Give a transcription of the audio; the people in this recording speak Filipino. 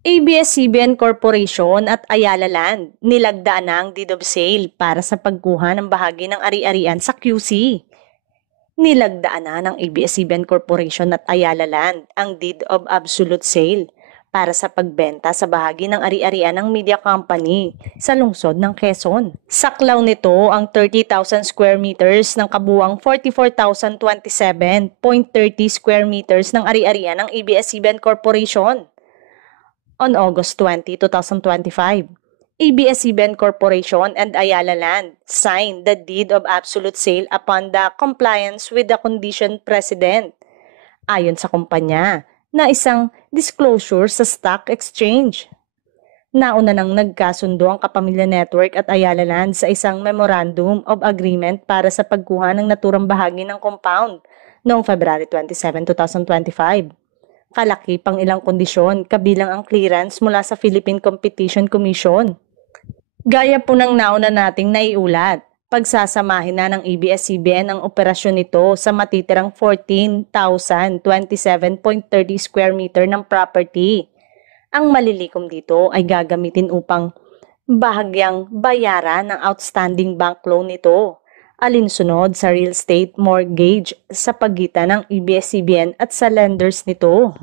ABS-CBN Corporation at Ayala Land nilagdaan na ang deed of sale para sa pagkuha ng bahagi ng ari-arian sa QC. Nilagdaan na ng ABS-CBN Corporation at Ayala Land ang deed of absolute sale para sa pagbenta sa bahagi ng ari-arian ng media company sa lungsod ng Quezon. Saklaw nito ang 30,000 square meters ng kabuuang 44,027.30 square meters ng ari-arian ng ABS-CBN Corporation. On August 20, 2025, ABS-CBN Corporation and Ayala Land signed the deed of absolute sale upon the compliance with the condition precedent. Ayon sa kumpanya, na isang disclosure sa stock exchange. Nauna nang nagkasundo ang Kapamilya Network at Ayala Land sa isang memorandum of agreement para sa pagkuha ng naturang bahagi ng compound noong February 27, 2025. Kalaki pang ilang kondisyon kabilang ang clearance mula sa Philippine Competition Commission. Gaya po ng nauna nating naiulat, pagsasamahin na ng ABS-CBN ang operasyon nito sa matitirang 14,027.30 square meter ng property. Ang malilikom dito ay gagamitin upang bahagyang bayaran ng outstanding bank loan nito, alinsunod sa real estate mortgage sa pagitan ng ABS-CBN at sa lenders nito.